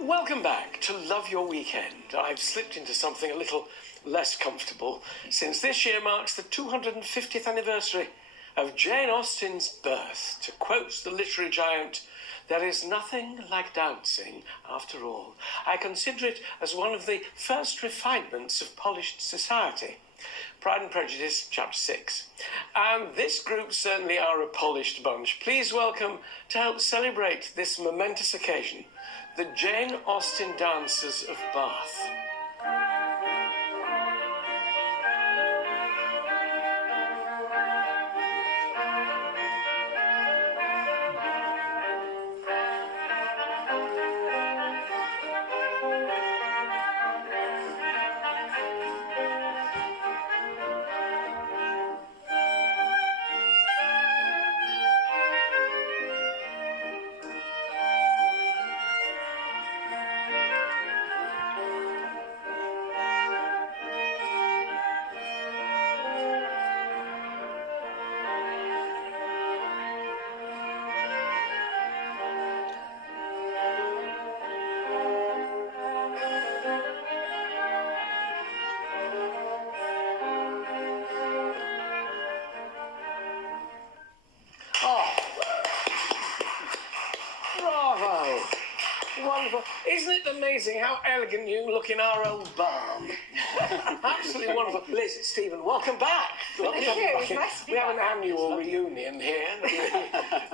Welcome back to Love Your Weekend. I've slipped into something a little less comfortable, since this year marks the 250th anniversary of Jane Austen's birth. To quote the literary giant, "There is nothing like dancing, after all. I consider it as one of the first refinements of polished society." Pride and Prejudice, Chapter 6. And this group certainly are a polished bunch. Please welcome, to help celebrate this momentous occasion, the Jane Austen Dancers of Bath. Bravo! Wonderful. Isn't it amazing how elegant you look in our old barn? Absolutely wonderful. Liz, Stephen, welcome back. Thank you. It's nice to be We have back. an annual reunion here.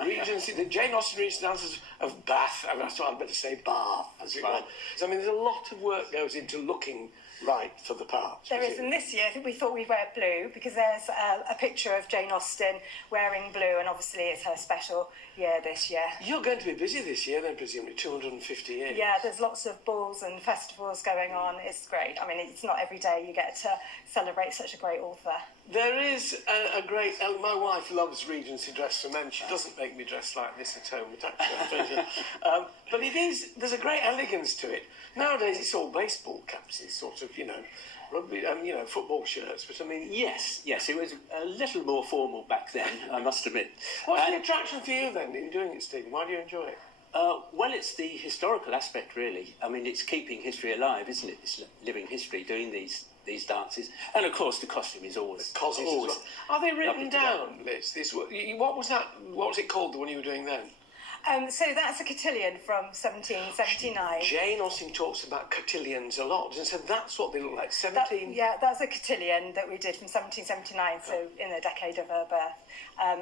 Regency, the Jane Austen Regency Dancers of Bath. I mean, that's what I'd better say, Bath. As it were. I mean, there's a lot of work goes into looking right for the part. There is, and this year we thought we'd wear blue because there's a picture of Jane Austen wearing blue, and obviously it's her special year this year. You're going to be busy this year then, presumably, 250 years. Yeah, there's lots of balls and festivals going on. It's great. I mean, it's not every day you get to celebrate such a great author. There is a great... my wife loves Regency dress for men. She doesn't make me dress like this at home. But it is... There's a great elegance to it. Nowadays, it's all baseball caps. It's sort of, rugby, football shirts. But, I mean... Yes, it was a little more formal back then, I must admit. What's the attraction for you, then, in doing it, Stephen? Why do you enjoy it? Well, it's the historical aspect, really. I mean, it's keeping history alive, isn't it? It's living history, doing these dances. And, of course, the costume is always... Are they written down, Liz? What was that? What was it called, the one you were doing then? So that's a cotillion from 1779. Jane Austen talks about cotillions a lot, and so that's what they look like. That's a cotillion that we did from 1779, so in the decade of her birth,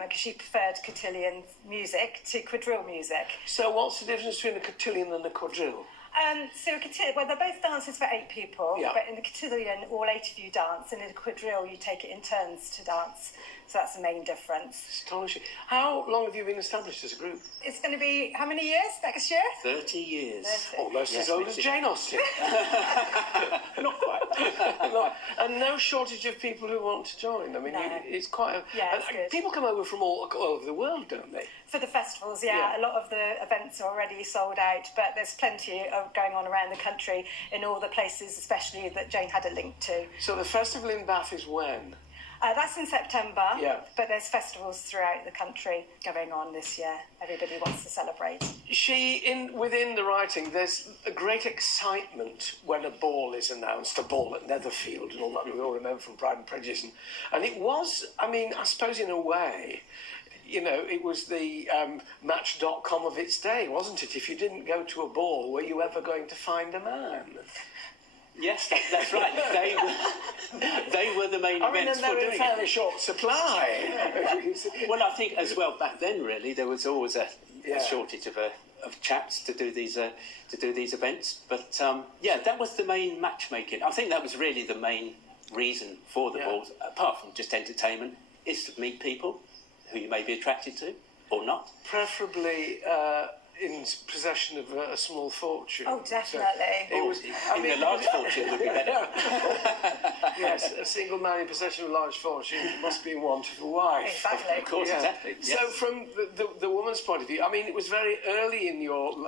because she preferred cotillion music to quadrille music. So what's the difference between a cotillion and a quadrille? They're both dances for 8 people, Yeah. but in the cotillion, all 8 of you dance, and in the quadrille, you take it in turns to dance. So that's the main difference. Astonishing. How long have you been established as a group? It's going to be, how many years next year? 30 years. 30. Almost as old as Jane Austen. Not quite. And no shortage of people who want to join. I mean, No. it's quite a... Yeah, it's good. People come over from all over the world, don't they? For the festivals, Yeah. A lot of the events are already sold out, but there's plenty going on around the country in all the places, especially that Jane had a link to. So the festival in Bath is when? That's in September, Yeah. but there's festivals throughout the country going on this year. Everybody wants to celebrate. Within the writing, there's a great excitement when a ball is announced, a ball at Netherfield and all that, we all remember from Pride and Prejudice. And it was, I mean, I suppose in a way, it was the Match.com of its day, wasn't it? If you didn't go to a ball, were you ever going to find a man? Yes, that's right. They were the main events for they're doing in fairly it. short supply. Well, I think as well back then, really, there was always a shortage of chaps to do these events. But that was the main matchmaking. I think that was really the main reason for the balls, apart from just entertainment, is to meet people who you may be attracted to or not. Preferably in possession of a small fortune. Oh, definitely. A large fortune would be better. Yes, a single man in possession of a large fortune must be in want of a wife. Exactly. Of course, exactly. Yes. So from the woman's point of view, I mean, it was very early in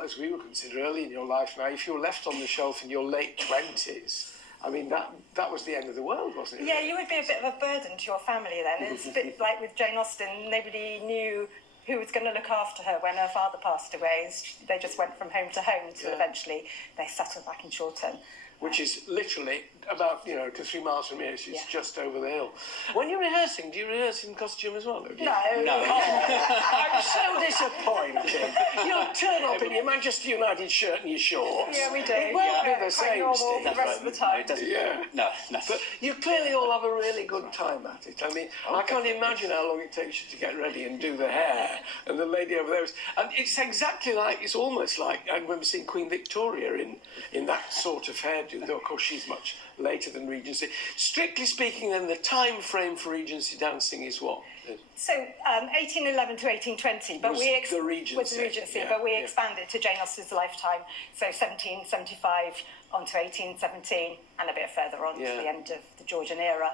as we would consider early in your life now, if you were left on the shelf in your late 20s, I mean, that was the end of the world, wasn't it? Yeah, you would be a bit of a burden to your family then. It's a bit like with Jane Austen, nobody knew who was going to look after her when her father passed away. And they just went from home to home until eventually they settled back in Chawton. Which is literally about, 2 or 3 miles from here. She's Yeah. just over the hill. When you're rehearsing, do you rehearse in costume as well? No. I'm so disappointed. You'll turn up in your Manchester United shirt and your shorts. Yeah, we do. It won't be the Quite same, normal Steve. the rest of the time. Yeah. No. But you clearly all have a really good time at it. I mean, I can't imagine how long it takes you to get ready and do the hair. And the lady over there and it's exactly like, it's almost like, I remember seeing Queen Victoria in that sort of hairdo, though of course she's much later than Regency. Strictly speaking then, the time frame for Regency dancing is what? So 1811 to 1820, but Was we the Regency, was the Regency, yeah, but we yeah. expanded to Jane Austen's lifetime. So 1775 on to 1817, and a bit further on to the end of the Georgian era.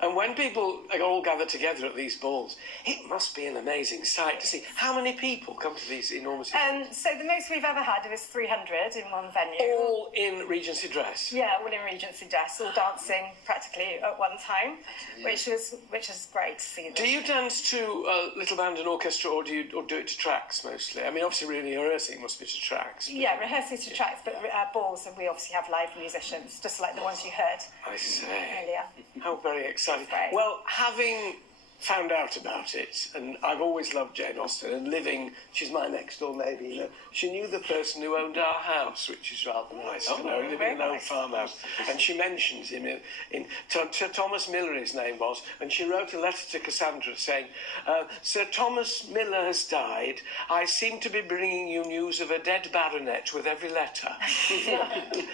And when people all gather together at these balls, it must be an amazing sight to see. How many people come to these enormous events? So the most we've ever had was 300 in one venue. All in Regency dress? Yeah, all in Regency dress, all dancing practically at one time, which was great to see them. Do you dance to a little band and orchestra, or do it to tracks mostly? I mean, obviously, really rehearsing must be to tracks. Yeah, rehearsing to tracks, but balls, and we obviously have live musicians, just like the ones you heard I say. earlier. How very exciting. Right. Well, having found out about it, and I've always loved Jane Austen, and she's my next door neighbour, she knew the person who owned our house, which is rather nice to know, living in an old farmhouse, and she mentions him Sir Thomas Miller, his name was, and she wrote a letter to Cassandra saying, Sir Thomas Miller has died. I seem to be bringing you news of a dead baronet with every letter.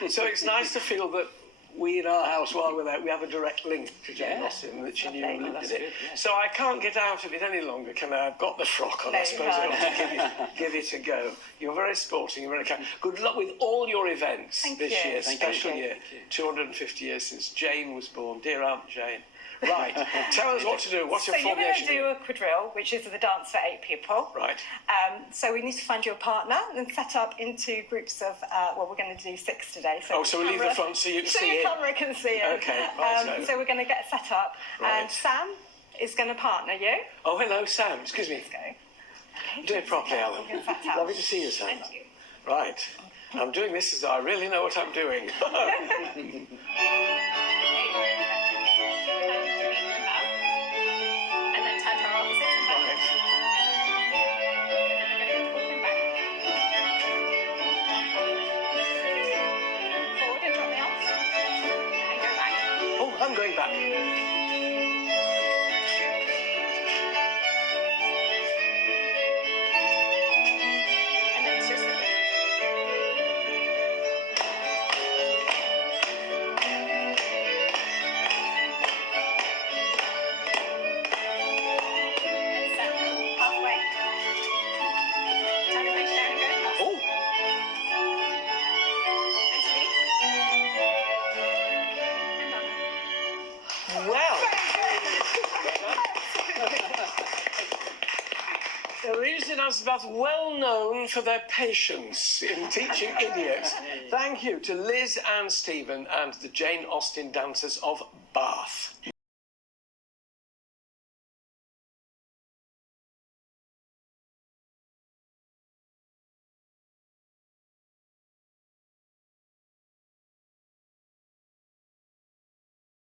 So it's nice to feel that we in our house, while we're there, we have a direct link to Jane Austen, that she knew and lived in it. So I can't get out of it any longer, can I? I've got the frock on, I suppose I ought to give it a go. You're very sporting, you're very kind. Good luck with all your events this year, special year. 250 years since Jane was born. Dear Aunt Jane. Right, tell us what to do. What's your formation? So you're going to do a quadrille, which is the dance for 8 people. Right. So we need to find you a partner and set up into groups of, we're going to do 6 today. So we leave the front so you can see it. So your camera can see it. Okay, right. So we're going to get set up. Right. And Sam is going to partner you. Oh, hello, Sam. Excuse me. Let's go. Okay, Do it properly, Alan. We'll get set up. Lovely to see you, Sam. Thank you. Right. I'm doing this as though I really know what I'm doing. I'm going back. And then it's just halfway. Turn the face down and go across. Oh, well. The Regency dancers are both well known for their patience in teaching idiots. Thank you to Liz and Stephen and the Jane Austen Dancers of Bath.